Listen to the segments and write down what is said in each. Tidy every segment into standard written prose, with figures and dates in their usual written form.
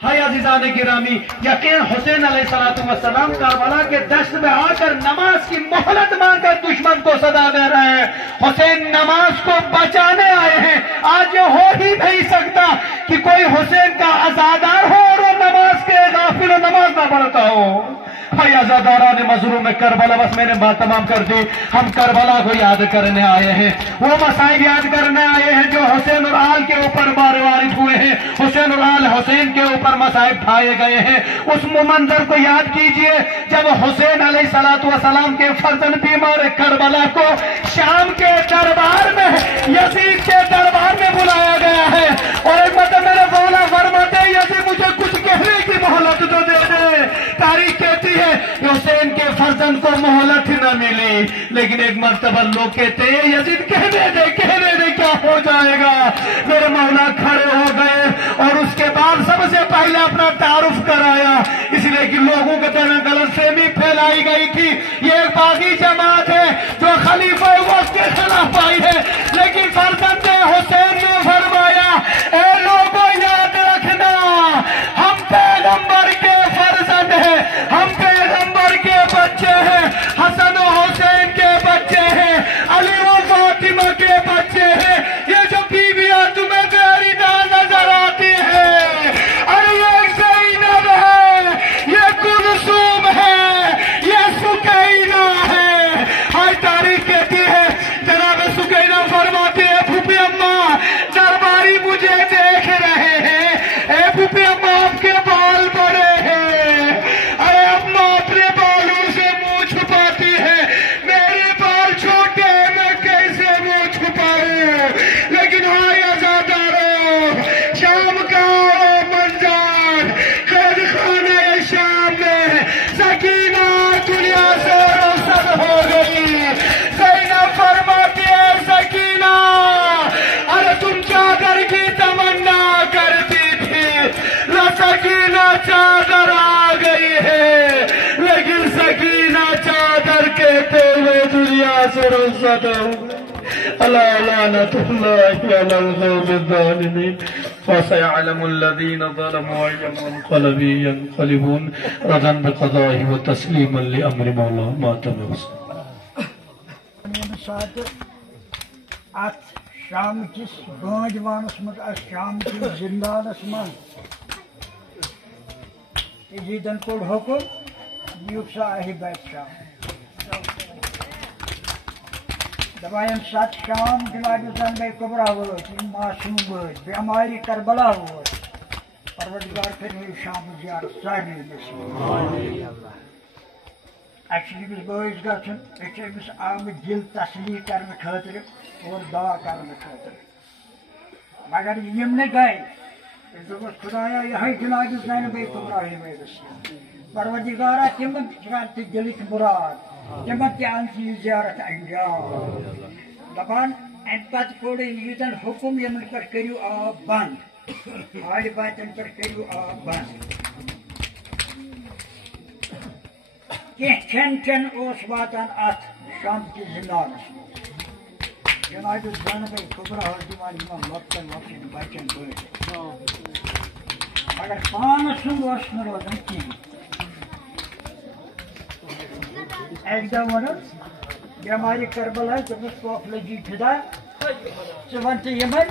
हाय अज़ीज़ान गिरामी, यकीन हुसैन अलैहिस्सलाम करबला के दश्त में आकर नमाज की मोहलत मांगकर दुश्मन को सदा दे रहे हैं। हुसैन नमाज को बचाने आए हैं। आज ये हो ही नहीं सकता कि कोई हुसैन का अज़ादार हो और वो नमाज के गाफिल नमाज ना पढ़ता हो। भाई अज़ादारा ने मजलूम में करबला, बस मैंने बात तमाम कर दी। हम करबला को याद करने आए हैं, वो मसाइब याद करने आए हैं जो हुसैन और आल के ऊपर वारिद हुए हैं। हुसैन और आल हुसैन के ऊपर मसाइब ढाए गए हैं। उस मंजर को याद कीजिए जब हुसैन अलैहिस्सलाम के फर्जंद बीमार करबला को शाम के दरबार में, यजीद के दरबार में बुलाया गया है और एक मतलब मेरे मौला फरमाते हैं यजीद मुझे कुछ कहने की मोहलत तो दे दे। तारीख कहती है हुसैन के फर्जंद को मोहलत ही न मिली, लेकिन एक मर्तबा लोग कहते हैं यजीद कहने दे क्या हो जाएगा। मेरे मौला खड़े हो गए और उसके बाद सबसे पहले अपना तारुफ कराया, इसलिए कि लोगों के तरह गलतफहमी फैलाई गई थी ये एक बागी जमात है जो खलीफा वक्त के खिलाफ आई है। लेकिन फर्जंद हुसैन ने फरमाया ए लोगों याद रखना हम पैगंबर के फर्जंद हैं, हम पैगंबर के बच्चे हैं, हसन हुसैन के बच्चे हैं, अली और फातिमा के बच्चे हैं। ये जो बीवियां तुम्हें प्यारी नजर आती है, अरे ये ज़ैनब है, ये कुलसूम है, ये सुकैना है। हाय तारीख कहती है जनाब सुकैना फरमाती है फूफी अम्मा दरबारी मुझे देख रहे हैं, ए फूफी अम्मा आपके बाल बड़े हैं। अरे अम्मा अपने बालों से मुंह छुपाती है, मेरे बाल छोटे हैं मैं कैसे मुंह छुपाऊं। लेकिन हाय अज़ादारों, शाम का मंजर कैद खाने शाम में सकीना दुनिया से रुखसत हो गई। ज़ैनब फरमाती है सकीना अरे तुम चादर की तमन्ना करती थी, सकीना चादर आ गई है, लेकिन सकीना चादर कहते हुए दुनिया से रुखसत हो गई। अल्लाह लानतुल्लाहि अलल कौमिज़ ज़ालिमीन फसयअलमुल्लज़ीना ज़लमू अय्युम मुनक़लिबिन यनक़लिबून रज़न बिक़ज़ाहि व तस्लीमन लिअम्रि मौला मातम अत शाम किस बांजवानस मज शाम किस जिंदानस मज यजीदन कोड हुकुम युग सा अहि बैत शाम दबायम सात शाम जनाब बे कुबरा वो मासूम बेमारी करबला वो परवरदिगार करे शाम ज़ियारत सारी नसीब एक्चुअली बस गस आम दिल तसली करने खातिर और दवा करने खातिर, मगर यम न गए दोस खुदाया यह जनाब ज़ैनब कुबरा परवरदिगारा तिम दिल मुराद तिम ज़ियारत अंजाम दपान अम पत कोड़ यीजन हुकुम यमन पर करियो आब बंद आड़ बातन पर करियो आब बंद चन ओस वातान अत शाम कि जिंदानस जनाब ज़ैनब कुबरा दिवान मक्तन मक्तन बचन बड़ मगर पान सुन रोजान कहें। एक दम वन बेमारी करबला दस पफ लगी फिदा वन तो यमन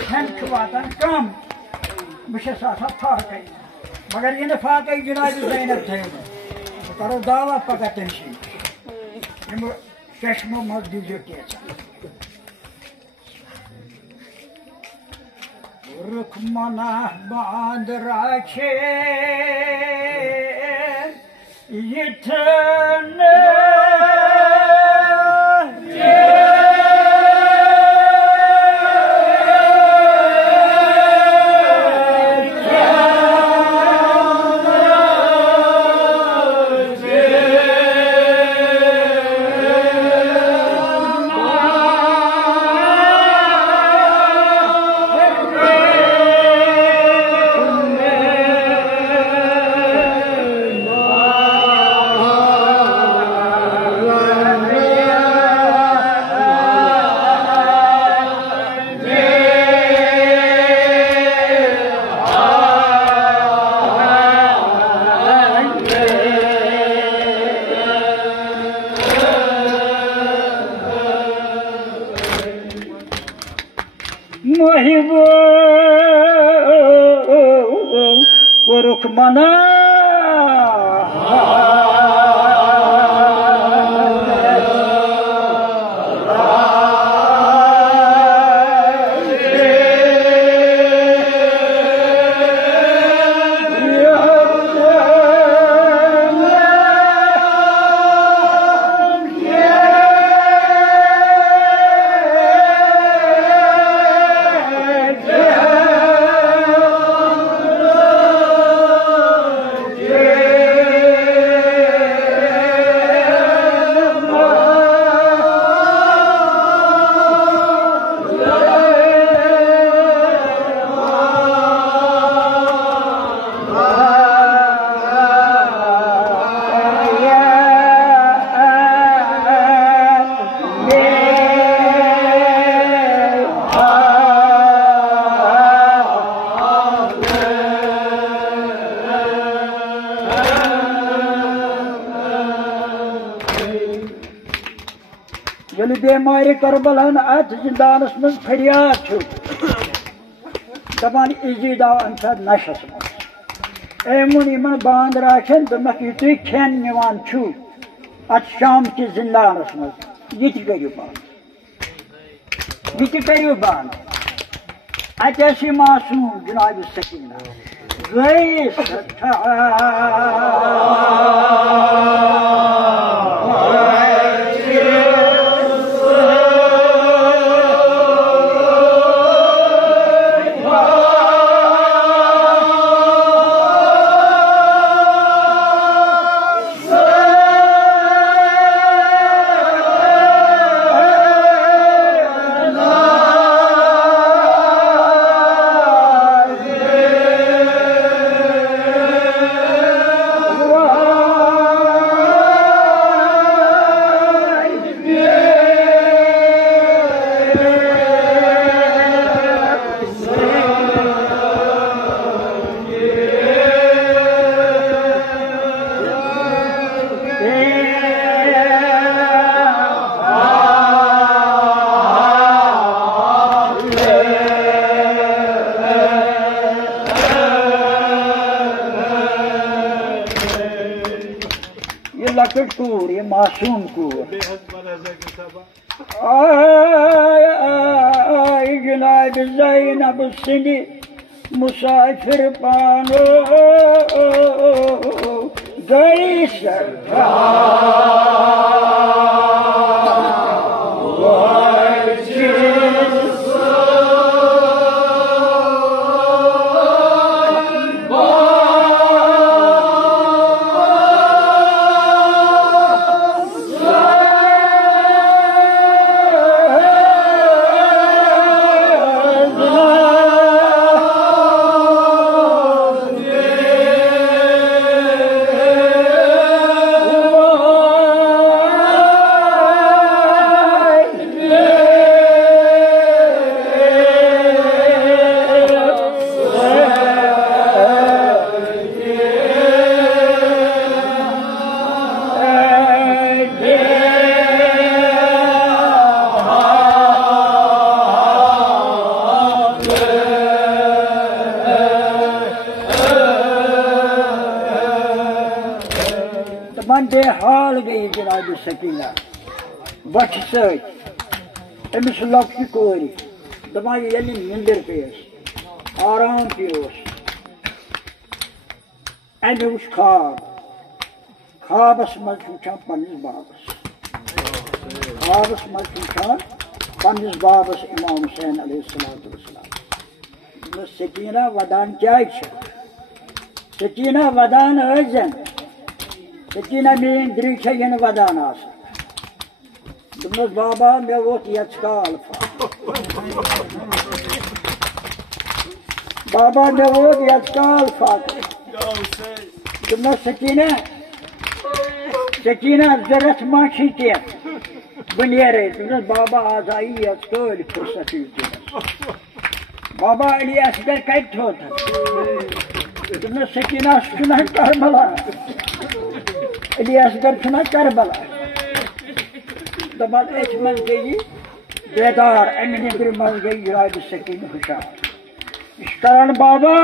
खन वातान कम बस फाक मगर यह फाक जनाब ज़ैनब थे करो दावा पका तम चश्मो मज दीजो कैसा रुख मना बांध राखे इतने दुख मना यलि बेमारी करबलान अत जिंदानस मज फरियाद दपान इजी दाव अम सात नशस मुन इन बांद राखन दोनक यह तुम खेन निवान अत शाम कि जिंदानस मज यह करू बंद यह करू बंद अत मासूम जनाब सकीना गई लकट कूर ये मासूम कूर जनाब ज़ैनब सिंध मुसाफिर पानो गई मन बेहाल गई जनाब सकीना बच समिस लक्ष्य कोरी दपान ये निंदर पेश आराम पे अमे वो ख्वाबस मज वुचान पन्निस बाबस ख्वाबस मज वुचान पन्निस बाबस इमाम हुसैन अलैहिस्सलाम सकीना वदान क्या सकीना वदान अजन सकीना मेन द्रिख इन वदान दोपस बाबा मे वोत यकाल बाबा मे वोत यकाल दोपस सकीना सकीना जरत माशी ते बनेर दोपस बाबा आज आई यकाल फुर्सत बाबा अली असगर कत दोपस सकीना सुना करबला अली असगर सुना करबला दपान मन गई बेदार अमे निंद्र मज गई जनाब सकीन हुशार करण बाबा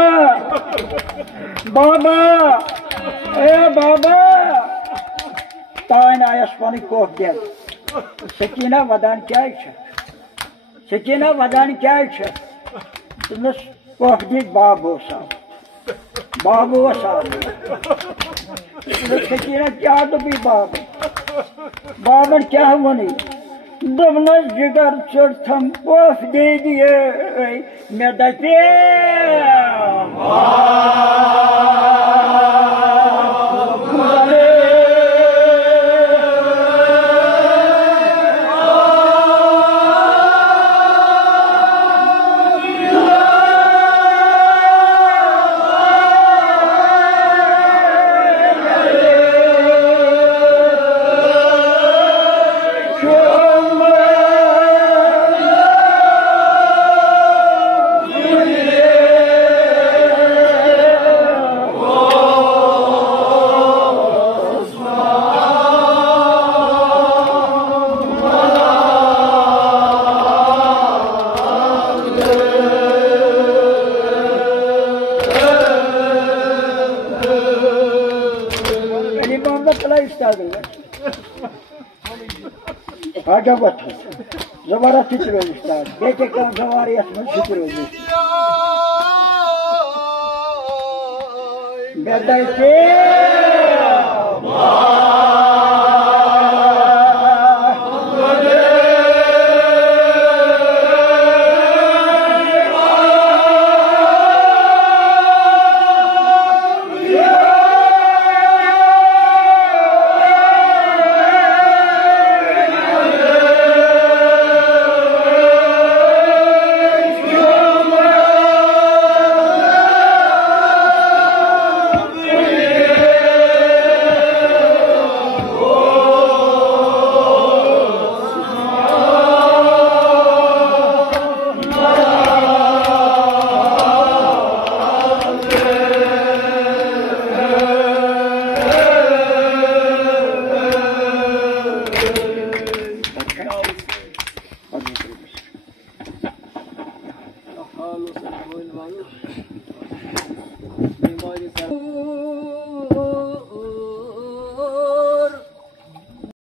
बाबा ए बाबा तान आयस पन कोफ दिल सकीना वदान क्या सकीना वदान क्या तुमस कोफ दी बाबो साहब सकीना क्या भी बाबन क्या वनी दोनों जिगर चढ़ थम कोफ दे दिए मैं दे जबरदस्त फिक्र देखे कौन सवारी फिक्र